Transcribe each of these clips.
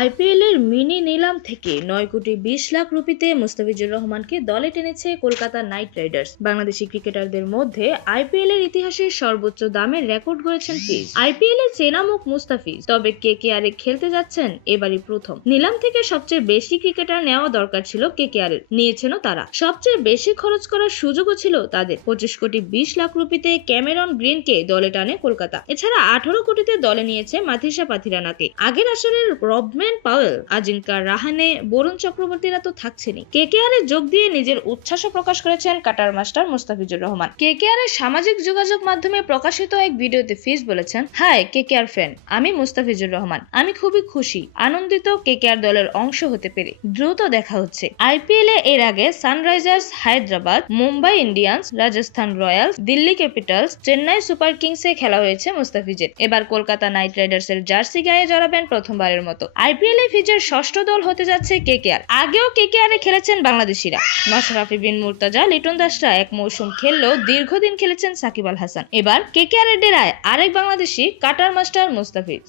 IPL এর mini নিলাম থেকে 9,20,00,000 রুপিতে মুস্তাফিজুর রহমানকে দলে টেনেছে কলকাতা নাইট রাইডার্স। বাংলাদেশি ক্রিকেটারদের মধ্যে আইপিএল এর ইতিহাসে সর্বোচ্চ দামের রেকর্ড গড়েছেন ফিজ। আইপিএল এ চেনা মুখ মুস্তাফিজ, তবে কেকেআর এ খেলতে যাচ্ছেন এবারই প্রথম। নিলাম থেকে সবচেয়ে বেশি ক্রিকেটার নেওয়া দরকার ছিল কেকেআর এর, নিয়েছেনও তারা। সবচেয়ে বেশি খরচ করার সুযোগও ছিল তাদের। 25,20,00,000 রুপিতে ক্যামেরন গ্রিনকে দলে টানে কলকাতা। এছাড়া 18 কোটিতে দলে নিয়েছে মাথিসা পাথিরানাকে। আগের আসরের রবম্যান পাওয়েল, আজিঙ্কা রাহানে, বরুণ চক্রবর্তীরা তো থাকছেনই। কেকেআর এ যোগ দিয়ে নিজের উচ্ছ্বাস প্রকাশ করেছেন cutter master Mustafizur Rahman. KKR এর সামাজিক যোগাযোগ মাধ্যমে প্রকাশিত এক ভিডিওতে ফিজ বলেছেন, হাই কেকেআর ফ্যান, আমি মুস্তাফিজুর রহমান। আমি খুবই খুশি, আনন্দিত কেকেআর দলের অংশ হতে পেরে। দ্রুত দেখা হচ্ছে। আইপিএল এর আগে Sunrisers Hyderabad, Mumbai Indians, Rajasthan Royals, Delhi Capitals, Chennai super কিংসে খেলা হয়েছে মুস্তাফিজের। এবার কলকাতা নাইট রাইডার্স এর জার্সি গায়ে জড়াবেন প্রথমবারের মতো। আইপিএল এ ফিজের ষষ্ঠ দল হতে যাচ্ছে কেকেআর। আগেও কেকেআর এ খেলেছেন বাংলাদেশিরা। মাশরাফি বিন মুর্তজা, লিটন দাসরা এক মৌসুম খেললেও দীর্ঘদিন খেলেছেন সাকিব আল হাসান। এবার কেকেআর এর ডেরায় আরেক বাংলাদেশি কাটার মাস্টার মুস্তাফিজ।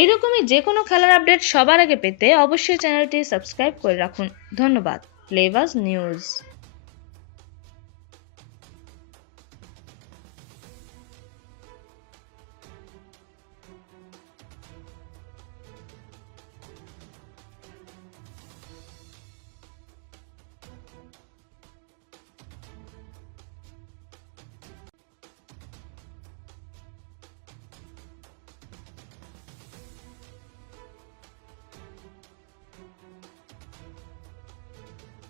এইরকমই যে কোনো খেলার আপডেট সবার আগে পেতে অবশ্যই চ্যানেলটি সাবস্ক্রাইব করে রাখুন। ধন্যবাদ। প্লেবাজ নিউজ।